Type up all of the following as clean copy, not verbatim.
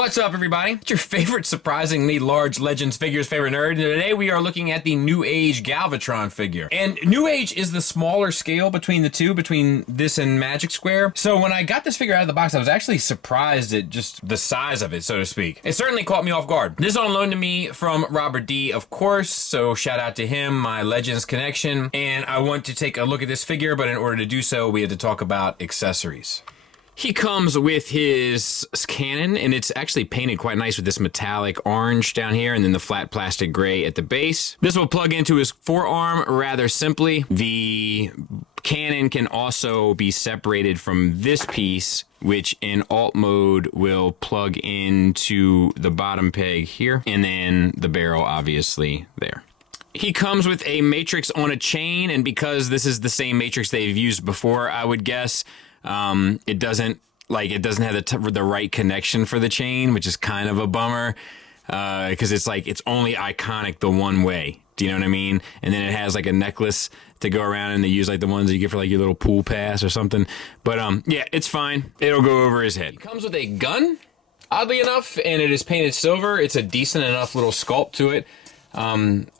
What's up, everybody? It's your favorite surprisingly large Legends figures favorite nerd, and today we are looking at the New Age Galvatron figure. And New Age is the smaller scale between the two, between this and Magic Square. So when I got this figure out of the box, I was actually surprised at just the size of it, so to speak. It certainly caught me off guard. This is on loan to me from Robert D, of course, so shout out to him, my Legends connection. And I want to take a look at this figure, but in order to do so, we had to talk about accessories. He comes with his cannon, and it's actually painted quite nice with this metallic orange down here and then the flat plastic gray at the base. This will plug into his forearm rather simply. The cannon can also be separated from this piece, which in alt mode will plug into the bottom peg here, and then the barrel obviously there. He comes with a matrix on a chain, and because this is the same matrix they've used before, I would guess, it doesn't have the right connection for the chain, which is kind of a bummer, because it's only iconic the one way. Do you know what I mean? And then it has like a necklace to go around, and they use like the ones that you get for like your little pool pass or something. But yeah, it's fine. It'll go over his head. It comes with a gun, oddly enough, and it is painted silver. It's a decent enough little sculpt to it. I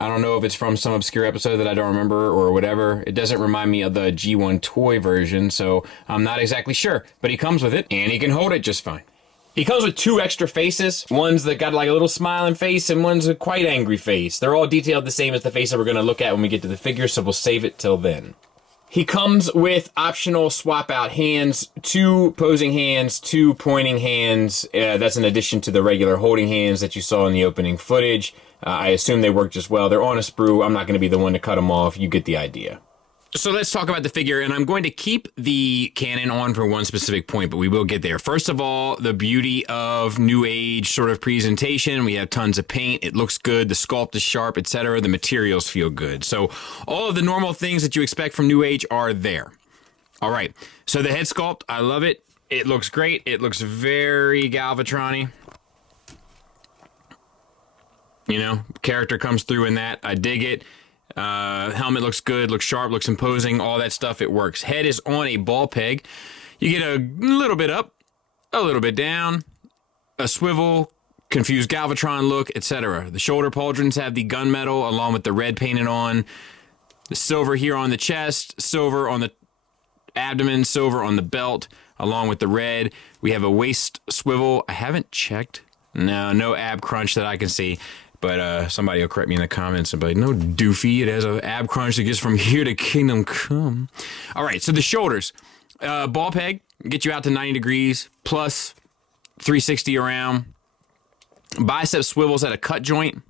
don't know if it's from some obscure episode that I don't remember or whatever. It doesn't remind me of the G1 toy version, so I'm not exactly sure. But he comes with it, and he can hold it just fine. He comes with two extra faces. One's that got like a little smiling face, and one's a quite angry face. They're all detailed the same as the face that we're going to look at when we get to the figure, so we'll save it till then. He comes with optional swap out hands, 2 posing hands, 2 pointing hands. That's in addition to the regular holding hands that you saw in the opening footage. I assume they work just well. They're on a sprue. I'm not going to be the one to cut them off. You get the idea. So let's talk about the figure, and I'm going to keep the cannon on for one specific point, but we will get there. First of all, the beauty of New Age sort of presentation. We have tons of paint. It looks good. The sculpt is sharp, etc. The materials feel good. So all of the normal things that you expect from New Age are there. All right. So the head sculpt, I love it. It looks great. It looks very Galvatron-y. You know, character comes through in that. I dig it. Helmet looks good, looks sharp, looks imposing, all that stuff, it works. Head is on a ball peg. You get a little bit up, a little bit down, a swivel, confused Galvatron look, etc. The shoulder pauldrons have the gunmetal along with the red painted on. The silver here on the chest, silver on the abdomen, silver on the belt, along with the red. We have a waist swivel. I haven't checked. No ab crunch that I can see. But somebody will correct me in the comments and be like, no, doofy, it has an ab crunch that gets from here to Kingdom Come. All right, so the shoulders. Ball peg, get you out to 90 degrees, plus 360 around. Bicep swivels at a cut joint.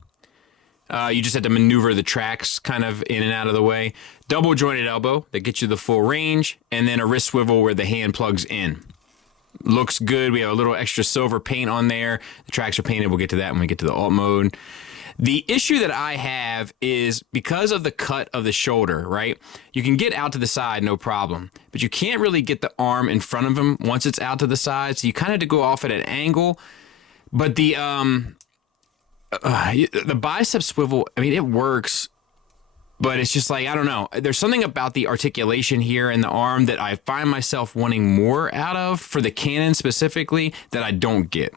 You just have to maneuver the tracks kind of in and out of the way. Double jointed elbow, that gets you the full range. And then a wrist swivel where the hand plugs in. Looks good. We have a little extra silver paint on there. The tracks are painted. We'll get to that when we get to the alt mode. The issue that I have is because of the cut of the shoulder, right? You can get out to the side, no problem. But you can't really get the arm in front of him once it's out to the side. So you kind of have to go off at an angle. But the bicep swivel, I mean, it works. But it's just like, I don't know. There's something about the articulation here in the arm that I find myself wanting more out of for the cannon specifically that I don't get.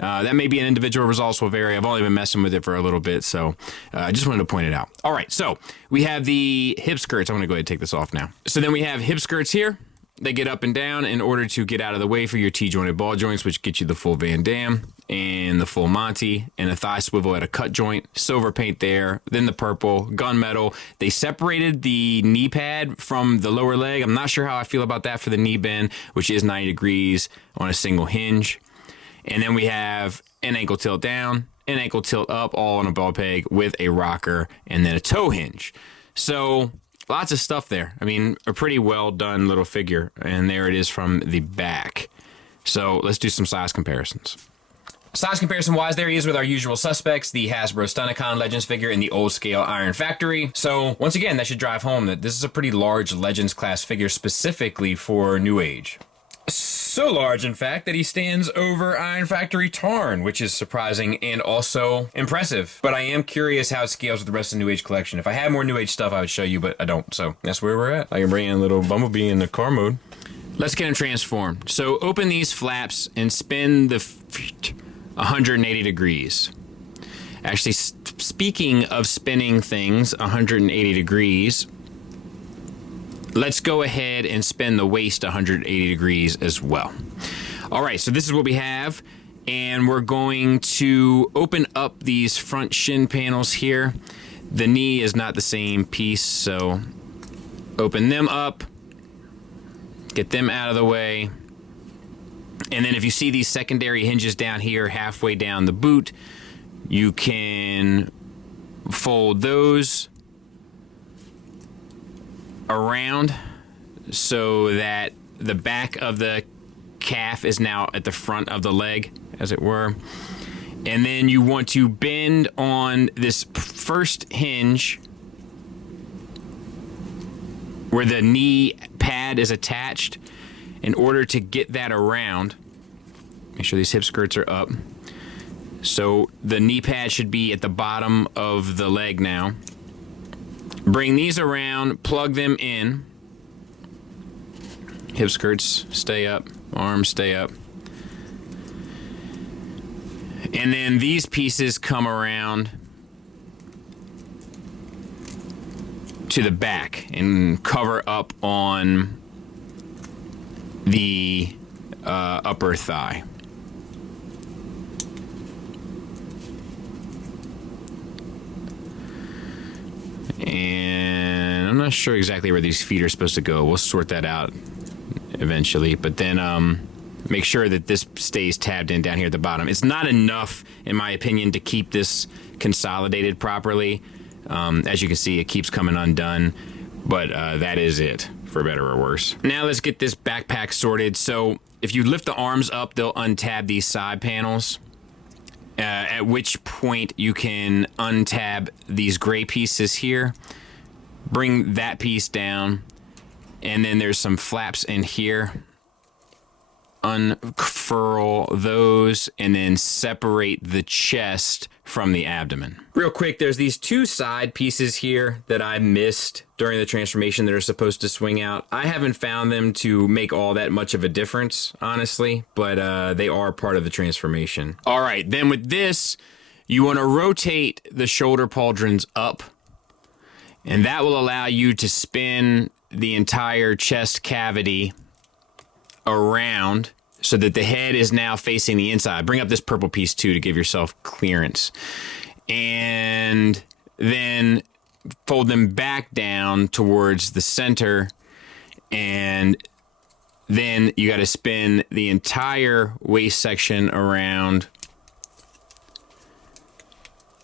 That may be an individual results will vary. I've only been messing with it for a little bit, so I just wanted to point it out. All right, so we have the hip skirts. I'm going to go ahead and take this off now. So then we have hip skirts here. They get up and down in order to get out of the way for your T-jointed ball joints, which get you the full Van Damme and the full Monty, and a thigh swivel at a cut joint, silver paint there, then the purple, gunmetal. They separated the knee pad from the lower leg. I'm not sure how I feel about that for the knee bend, which is 90 degrees on a single hinge. And then we have an ankle tilt down, an ankle tilt up, all on a ball peg with a rocker, and then a toe hinge. So lots of stuff there. I mean, a pretty well done little figure. And there it is from the back. So let's do some size comparisons. Size comparison wise, there he is with our usual suspects, the Hasbro Stunticon Legends figure and the old scale Iron Factory. So once again, that should drive home that this is a pretty large Legends class figure specifically for New Age. So large, in fact, that he stands over Iron Factory Tarn, which is surprising and also impressive. But I am curious how it scales with the rest of the New Age collection. If I had more New Age stuff, I would show you, but I don't. So that's where we're at. I can bring in a little Bumblebee in the car mode. Let's get him transformed. So open these flaps and spin the 180 degrees. Actually, speaking of spinning things 180 degrees, let's go ahead and spin the waist 180 degrees as well. All right, so this is what we have, and we're going to open up these front shin panels here. The knee is not the same piece, so open them up, get them out of the way. And then if you see these secondary hinges down here halfway down the boot, you can fold those around so that the back of the calf is now at the front of the leg, as it were. And then you want to bend on this first hinge where the knee pad is attached in order to get that around. Make sure these hip skirts are up. So the knee pad should be at the bottom of the leg now. Bring these around, plug them in. Hip skirts stay up, arms stay up. And then these pieces come around to the back and cover up on the upper thigh. And I'm not sure exactly where these feet are supposed to go. We'll sort that out eventually, but then make sure that this stays tabbed in down here at the bottom. It's not enough, in my opinion, to keep this consolidated properly. As you can see, it keeps coming undone, but that is it, for better or worse. Now let's get this backpack sorted. So if you lift the arms up, they'll untab these side panels, at which point you can untab these gray pieces here, bring that piece down, and then there's some flaps in here. Unfurl those and then separate the chest from the abdomen. Real quick, there's these two side pieces here that I missed during the transformation that are supposed to swing out. I haven't found them to make all that much of a difference, honestly, but they are part of the transformation. All right, then with this, you want to rotate the shoulder pauldrons up, and that will allow you to spin the entire chest cavity around so that the head is now facing the inside. Bring up this purple piece too to give yourself clearance. And then fold them back down towards the center, and then you got to spin the entire waist section around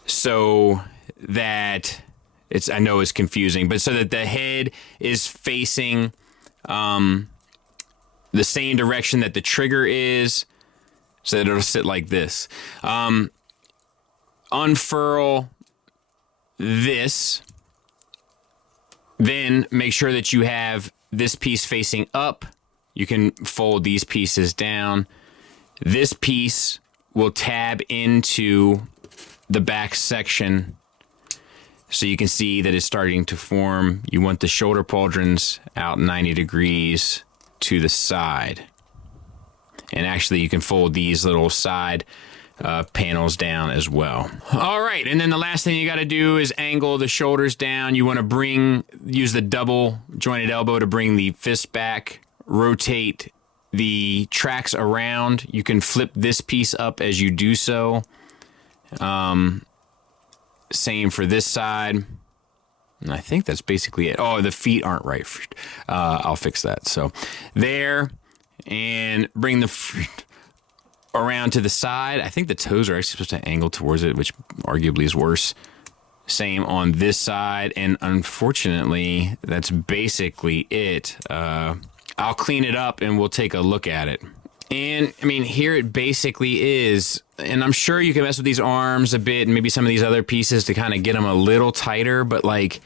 so that it's, I know it's confusing, but so that the head is facing the same direction that the trigger is, so that it'll sit like this. Unfurl this, then make sure that you have this piece facing up. You can fold these pieces down. This piece will tab into the back section, so you can see that it's starting to form. You want the shoulder pauldrons out 90 degrees to the side. And actually you can fold these little side panels down as well. All right, and then the last thing you got to do is angle the shoulders down. You want to use the double jointed elbow to bring the fist back, rotate the tracks around. You can flip this piece up as you do so. Same for this side. And I think that's basically it. Oh, the feet aren't right. I'll fix that. So there, and bring the feet around to the side. I think the toes are actually supposed to angle towards it, which arguably is worse. Same on this side, and unfortunately, that's basically it. I'll clean it up and we'll take a look at it. And I mean, here it basically is. And I'm sure you can mess with these arms a bit and maybe some of these other pieces to kind of get them a little tighter, but like,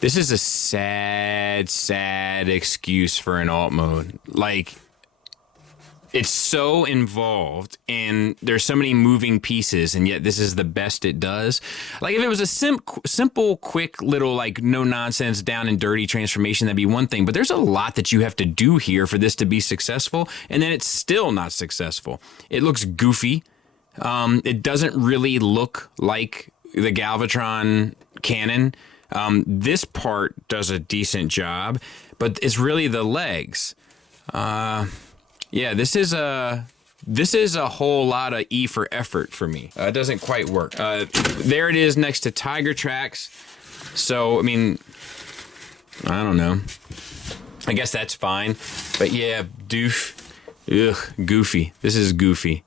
this is a sad, sad excuse for an alt mode. Like, it's so involved and there's so many moving pieces, and yet this is the best it does. Like, if it was a simple, quick little, like, no nonsense, down and dirty transformation, that'd be one thing. But there's a lot that you have to do here for this to be successful, and then it's still not successful. It looks goofy. It doesn't really look like the Galvatron cannon. This part does a decent job, but it's really the legs. Yeah, this is a whole lot of E for effort for me. It doesn't quite work. There it is next to Tiger Tracks. So, I mean, I don't know. I guess that's fine. But yeah, goofy. This is goofy.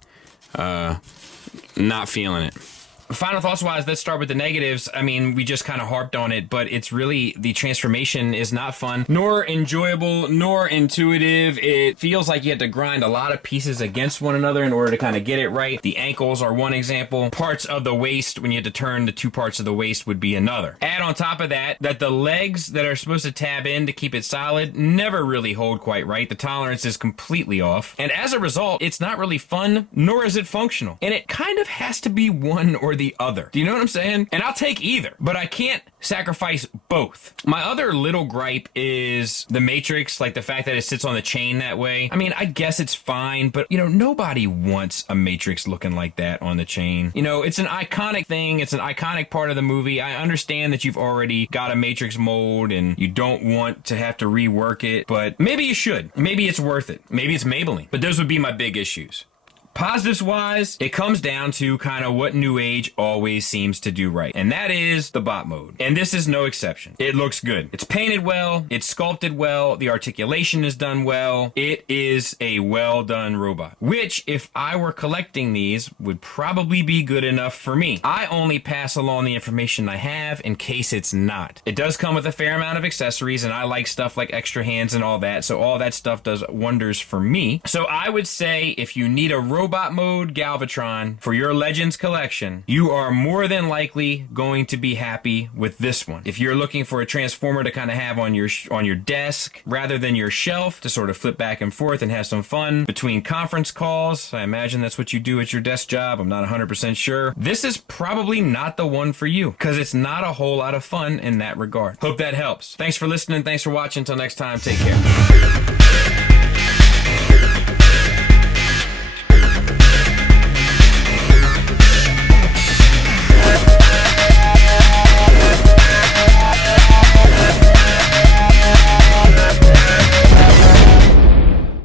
Not feeling it. Final thoughts wise, let's start with the negatives. I mean, we just kind of harped on it, but it's really, the transformation is not fun, nor enjoyable, nor intuitive. It feels like you have to grind a lot of pieces against one another in order to kind of get it right. The ankles are one example. Parts of the waist, when you had to turn the two parts of the waist, would be another. Add on top of that the legs that are supposed to tab in to keep it solid never really hold quite right. The tolerance is completely off. And as a result, it's not really fun, nor is it functional. And it kind of has to be one or the other. Do you know what I'm saying? And I'll take either, but I can't sacrifice both. My other little gripe is the matrix, like the fact that it sits on the chain that way. I mean, I guess it's fine, but you know, nobody wants a matrix looking like that on the chain. You know, it's an iconic thing. It's an iconic part of the movie. I understand that you've already got a matrix mold and you don't want to have to rework it, but maybe you should. Maybe it's worth it. Maybe it's Maybelline. But those would be my big issues. Positives wise, it comes down to kind of what New Age always seems to do right, and that is the bot mode. And this is no exception. It looks good. It's painted well, it's sculpted well, the articulation is done well. It is a well done robot, which if I were collecting these would probably be good enough for me. I only pass along the information I have in case it's not. It does come with a fair amount of accessories, and I like stuff like extra hands and all that, so all that stuff does wonders for me. So I would say if you need a robot mode Galvatron for your Legends collection, you are more than likely going to be happy with this one. If you're looking for a transformer to kind of have on your desk rather than your shelf to sort of flip back and forth and have some fun between conference calls, I imagine that's what you do at your desk job. I'm not 100% sure. This is probably not the one for you because it's not a whole lot of fun in that regard. Hope that helps. Thanks for listening. Thanks for watching. Until next time, take care.